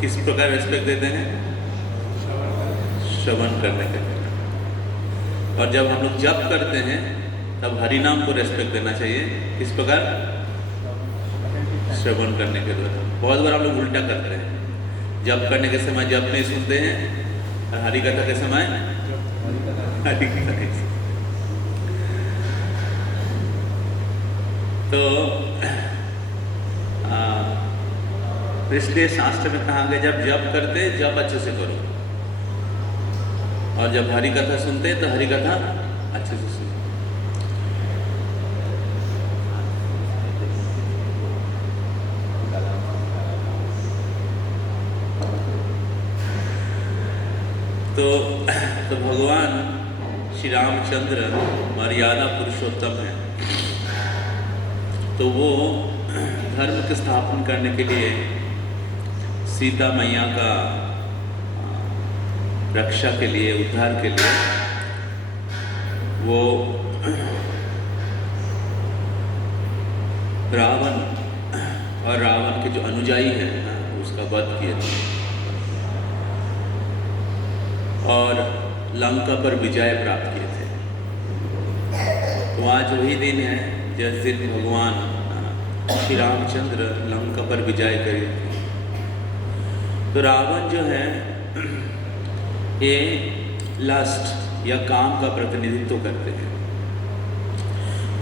किस प्रकार रेस्पेक्ट देते हैं? श्रवण करने के लिए। और जब हम लोग जप करते हैं तब हरि नाम को रेस्पेक्ट देना चाहिए। किस प्रकार? श्रवण करने के द्वारा। बहुत बार हम लोग उल्टा करते हैं, जप करने के समय जप नहीं सुनते हैं और हरि कथा के समय हरि कथा नहीं सुनते। तो इसलिए शास्त्र में कहा गया जब जप करते जप अच्छे से करो, और जब हरि कथा सुनते तो हरि कथा अच्छे से सुनो। तो भगवान श्री रामचंद्र मर्यादा पुरुषोत्तम है, तो वो धर्म की स्थापना करने के लिए सीता मैया का रक्षा के लिए, उद्धार के लिए वो रावण और रावण के जो अनुयायी हैं उसका वध किए थे और लंका पर विजय प्राप्त किए थे। तो आज वही दिन है जिस दिन भगवान श्री रामचंद्र लंका पर विजय करे थे। तो रावण जो है ये लस्ट या काम का प्रतिनिधित्व करते हैं।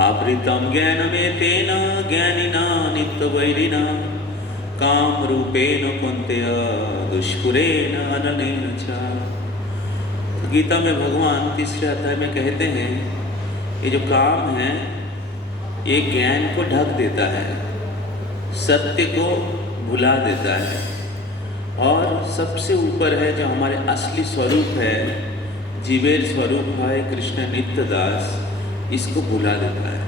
आवृतम ज्ञानमेतेन ज्ञानिना नित्यवैरिणा काम रूपेण कुन्तेय दुष्पुरेण अननेन च। गीता में भगवान तीसरे अध्याय में कहते हैं ये जो काम है ये ज्ञान को ढक देता है, सत्य को भुला देता है, और सबसे ऊपर है जो हमारे असली स्वरूप है, जीवेर स्वरूप है कृष्ण नित्य दास, इसको भुला देता है।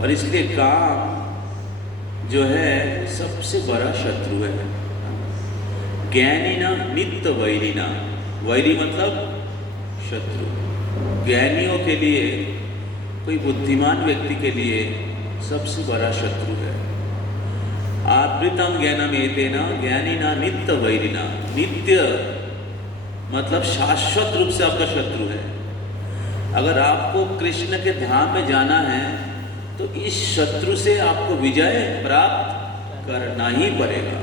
और इसलिए काम जो है सबसे बड़ा शत्रु है। ज्ञानिना नित्य वैरिणा, वैरी मतलब शत्रु। ज्ञानियों के लिए, कोई बुद्धिमान व्यक्ति के लिए सबसे बड़ा शत्रु है। आवृतम ज्ञानमेतेन ज्ञानिना नित्य वैरिणा, नित्य मतलब शाश्वत रूप से आपका शत्रु है। अगर आपको कृष्ण के धाम में जाना है तो इस शत्रु से आपको विजय प्राप्त करना ही पड़ेगा।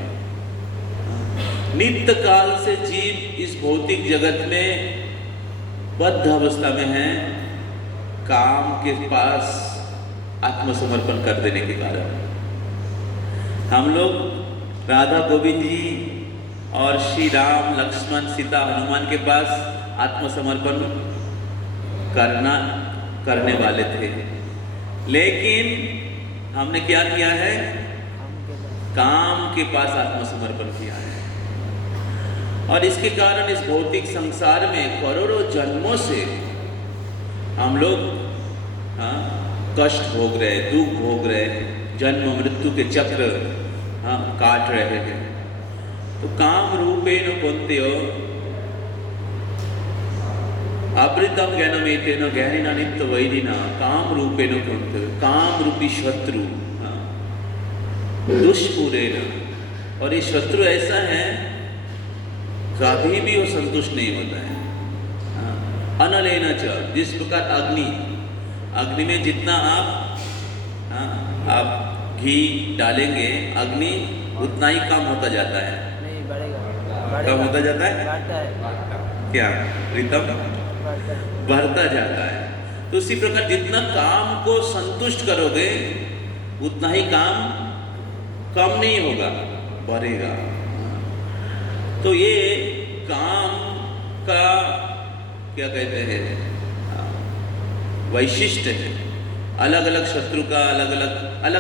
नित्य काल से जीव इस भौतिक जगत में बद्ध अवस्था में है, काम के पास आत्मसमर्पण कर देने के कारण। हम लोग राधा गोविंद जी और श्री राम लक्ष्मण सीता हनुमान के पास आत्मसमर्पण करने वाले थे, लेकिन हमने क्या किया है? काम के पास आत्मसमर्पण किया है। और इसके कारण इस भौतिक संसार में करोड़ों जन्मों से हम लोग कष्ट भोग रहे, दुख भोग रहे, जन्म मृत्यु के चक्र काट रहे हैं। तो काम रूपेण कुन्तेय आवृतम ज्ञानमेतेन ज्ञानिना नित्य वैरिणा काम रूपेण कुन्तेय, काम रूपी शत्रु दुष्पुरेण। और ये शत्रु ऐसा है कभी भी वो संतुष्ट नहीं होता है। अनलेन च, जिस प्रकार अग्नि में जितना आप घी डालेंगे अग्नि उतना ही कम होता जाता है। नहीं बढ़ेगा, कम होता जाता है, बढ़ता है। क्या रितम बढ़ता जाता है। तो उसी प्रकार जितना काम को संतुष्ट करोगे उतना ही काम कम नहीं होगा, बढ़ेगा। तो ये काम का क्या कहते हैं वैशिष्ट है। अलग अलग शत्रु का अलग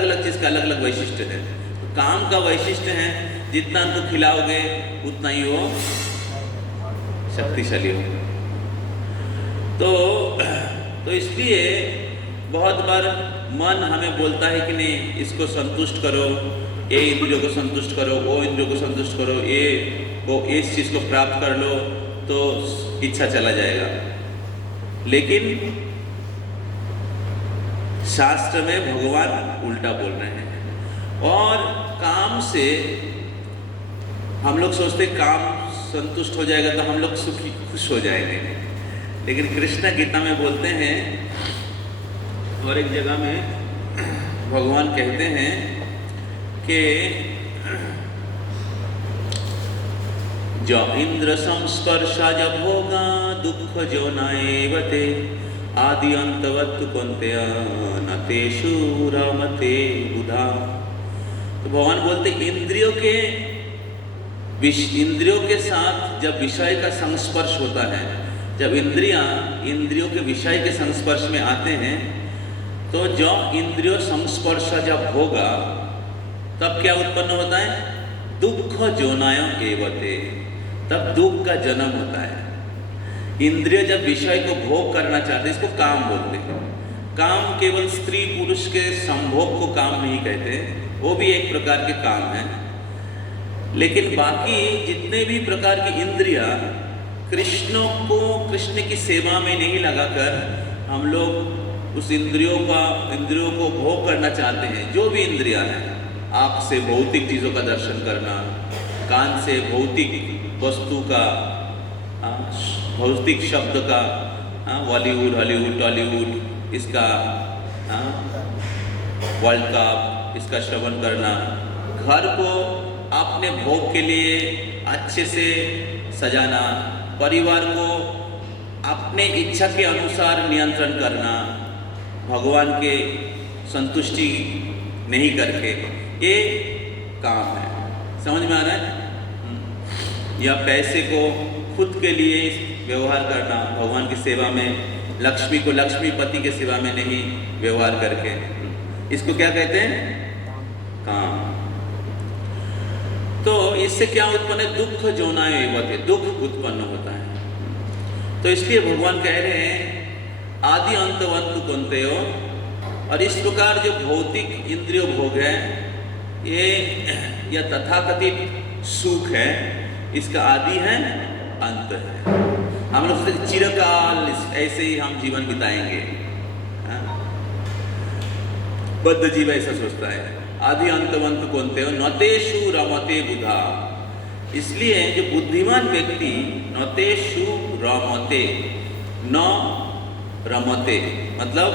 अलग चीज़ का अलग अलग वैशिष्ट है। तो काम का वैशिष्ट है जितना उनको खिलाओगे उतना ही वो शक्तिशाली होगा। तो इसलिए बहुत बार मन हमें बोलता है कि नहीं इसको संतुष्ट करो, ये इंद्रियों को संतुष्ट करो, वो इंद्रियों को संतुष्ट करो, वो इस चीज़ को प्राप्त कर लो तो इच्छा चला जाएगा। लेकिन शास्त्र में भगवान उल्टा बोल रहे हैं। और काम से हम लोग सोचते काम संतुष्ट हो जाएगा तो हम लोग सुखी खुश हो जाएंगे, लेकिन कृष्ण गीता में बोलते हैं और एक जगह में भगवान कहते हैं कि जो इंद्र संस्पर्शा जब होगा दुख जो नाएवते आदि अंतवत् कुंत्या नतेषु रमते बुधा। तो भगवान बोलते इंद्रियों के साथ जब विषय का संस्पर्श होता है, जब इंद्रियों के विषय के संस्पर्श में आते हैं, तो जो इंद्रियों संस्पर्श जब होगा तब क्या उत्पन्न होता है? दुख जोनाय एवते, तब दुख का जन्म होता है। इंद्रिय जब विषय को भोग करना चाहते हैं, इसको काम बोलते हैं। काम केवल स्त्री पुरुष के संभोग को काम नहीं कहते, वो भी एक प्रकार के काम है, लेकिन बाकी जितने भी प्रकार की इंद्रियां कृष्ण की सेवा में नहीं लगाकर हम लोग उस इंद्रियों को भोग करना चाहते हैं। जो भी इंद्रियां हैं, आँख से भौतिक चीज़ों का दर्शन करना, कान से भौतिक वस्तु का, भौतिक शब्द का, बॉलीवुड हॉलीवुड टॉलीवुड, इसका वर्ल्ड कप, इसका श्रवण करना, घर को अपने भोग के लिए अच्छे से सजाना, परिवार को अपने इच्छा के अनुसार नियंत्रण करना, भगवान के संतुष्टि नहीं करके, ये काम है। समझ में आ रहा है? या पैसे को खुद के लिए व्यवहार करना, भगवान की सेवा में, लक्ष्मी को लक्ष्मीपति के सेवा में नहीं व्यवहार करके, इसको क्या कहते हैं? काम। तो इससे क्या उत्पन्न है? दुख जोनाय एवते, दुख उत्पन्न होता है। तो इसलिए भगवान कह रहे हैं आदि अंतवंतु कुंतयो, और इस प्रकार जो भौतिक इंद्रिय भोग है, ये या तथाकथित सुख है, इसका आदि है, अंत है। हम लोग सोचते चिरकाल ऐसे ही हम जीवन बिताएंगे, बद्ध जीव ऐसा सोचता है। आदि अंतवंत कौनते हो नतेषु रमते बुधा, इसलिए जो बुद्धिमान व्यक्ति नतेषु रमते, न रमते मतलब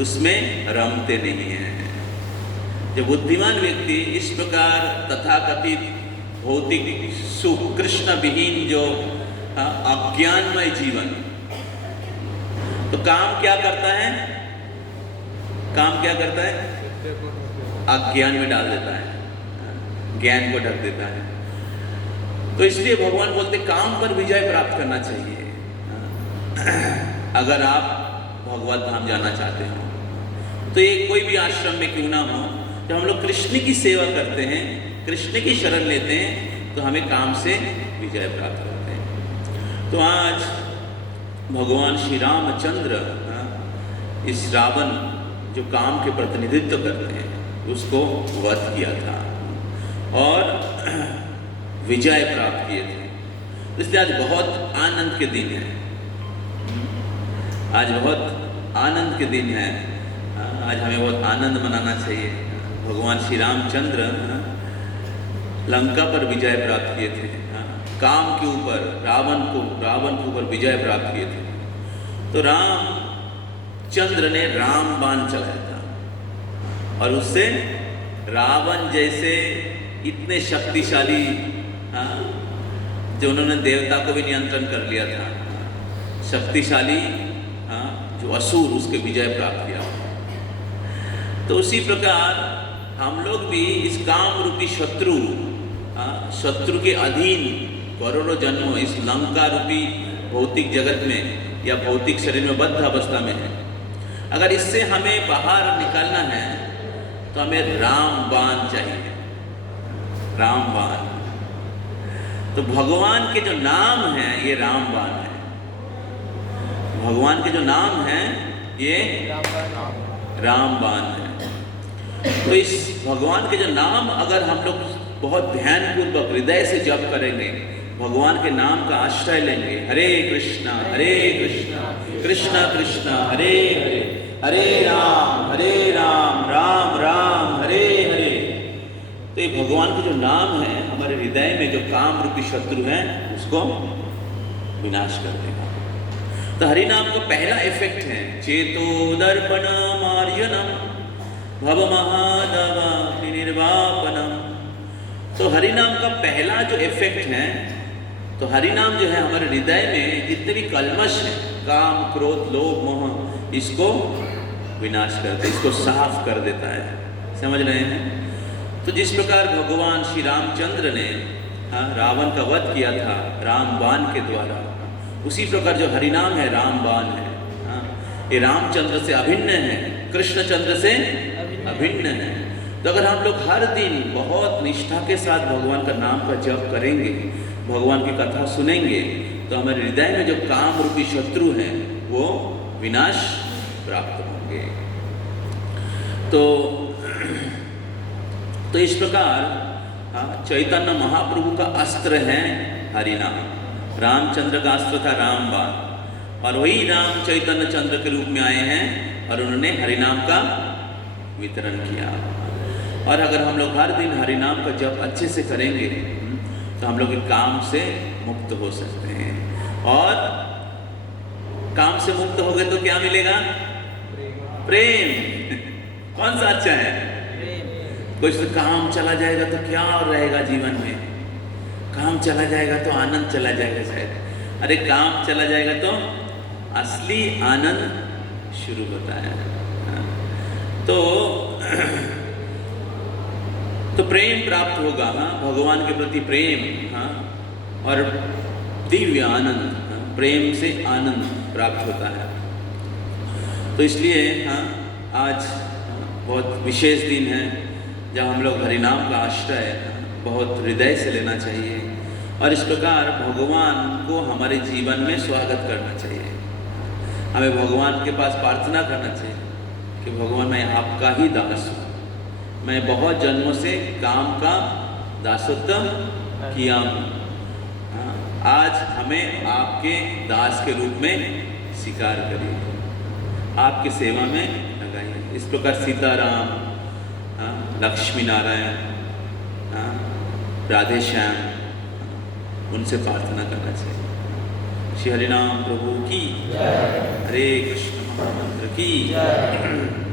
उसमें रमते नहीं है। जो बुद्धिमान व्यक्ति इस प्रकार तथाकथित भौतिक सुख, कृष्ण विहीन जो अज्ञानमय जीवन, तो काम क्या करता है? काम क्या करता है? अज्ञान में डाल देता है, ज्ञान को ढक देता है। तो इसलिए भगवान बोलते काम पर विजय प्राप्त करना चाहिए अगर आप भगवत धाम जाना चाहते हो। तो ये कोई भी आश्रम में क्यों ना हो, जब हम लोग कृष्ण की सेवा करते हैं, कृष्ण की शरण लेते हैं, तो हमें काम से विजय प्राप्त करते हैं। तो आज भगवान श्री रामचंद्र इस रावण जो काम के प्रतिनिधित्व करते हैं, उसको वध किया था और विजय प्राप्त किए थे। इसलिए आज बहुत आनंद के दिन है, आज बहुत आनंद के दिन है। आज हमें बहुत आनंद मनाना चाहिए। भगवान श्री रामचंद्र लंका पर विजय प्राप्त किए थे, काम के ऊपर रावण के ऊपर विजय प्राप्त किए थे। तो रामचंद्र ने रामबाण चलाया था और उससे रावण जैसे इतने शक्तिशाली, जो उन्होंने देवता को भी नियंत्रण कर लिया था, शक्तिशाली जो असुर, उसके विजय प्राप्त किया। तो उसी प्रकार हम लोग भी इस काम रूपी शत्रु के अधीन करोड़ों जन्मों इस लंका रूपी भौतिक जगत में या भौतिक शरीर में बद्ध अवस्था में है। अगर इससे हमें बाहर निकालना है तो हमें रामबाण चाहिए, रामबाण। तो भगवान के जो नाम है ये रामबाण है, भगवान के जो नाम है ये रामबाण है। तो इस भगवान के जो नाम अगर हम लोग बहुत ध्यानपूर्वक हृदय से जप करेंगे, भगवान के नाम का आश्रय लेंगे, हरे कृष्णा कृष्ण कृष्ण हरे हरे, हरे राम राम राम हरे हरे, तो ये भगवान के जो नाम है हमारे हृदय में जो काम रूपी शत्रु है उसको विनाश कर देगा। तो हरि नाम का पहला इफेक्ट है चेतो दर्पण मार्जनम भव महादवा निर्वापनम। तो हरि नाम का पहला जो इफेक्ट है, तो हरि नाम जो है हमारे हृदय में जितने भी कल्मश है, काम क्रोध लोभ मोह, इसको विनाश करते, इसको साफ कर देता है। समझ रहे हैं? तो जिस प्रकार भगवान श्री रामचंद्र ने रावण का वध किया था रामबाण के द्वारा, उसी प्रकार जो हरिनाम है रामबाण है। ये रामचंद्र से अभिन्न है, कृष्णचंद्र से अभिन्न है। तो अगर हम लोग हर दिन बहुत निष्ठा के साथ भगवान का नाम का जप करेंगे, भगवान की कथा सुनेंगे, तो हमारे हृदय में जो काम रूपी शत्रु हैं वो विनाश प्राप्त होंगे। तो इस प्रकार चैतन्य महाप्रभु का अस्त्र है हरिनाम। रामचंद्र का अस्त्र था रामबाण, और वही राम चैतन्य चंद्र के रूप में आए हैं और उन्होंने हरिनाम का वितरण किया। और अगर हम लोग हर दिन हरिनाम का जप अच्छे से करेंगे तो हम लोग काम से मुक्त हो सकते हैं। और काम से मुक्त हो गए तो क्या मिलेगा? प्रेम। कौन सा अच्छा है? कुछ तो काम चला जाएगा तो क्या रहेगा जीवन में? काम चला जाएगा तो आनंद चला जाएगा शायद। अरे काम चला जाएगा तो असली आनंद शुरू होता है। तो प्रेम प्राप्त होगा, भगवान के प्रति प्रेम, और दिव्य आनंद, प्रेम से आनंद प्राप्त होता है। तो इसलिए आज बहुत विशेष दिन है जब हम लोग हरिनाम का आश्रय बहुत हृदय से लेना चाहिए, और इस प्रकार भगवान को हमारे जीवन में स्वागत करना चाहिए। हमें भगवान के पास प्रार्थना करना चाहिए कि भगवान मैं आपका ही दास हूँ, मैं बहुत जन्मों से काम का दासत्व किया हूँ, आज हमें आपके दास के रूप में स्वीकार करिए, आपकी सेवा में लगाइए। इस प्रकार सीताराम, लक्ष्मी नारायण, राधे श्याम, उनसे प्रार्थना करना चाहिए। श्री हरिनाम प्रभु की, हरे कृष्ण महामंत्र की।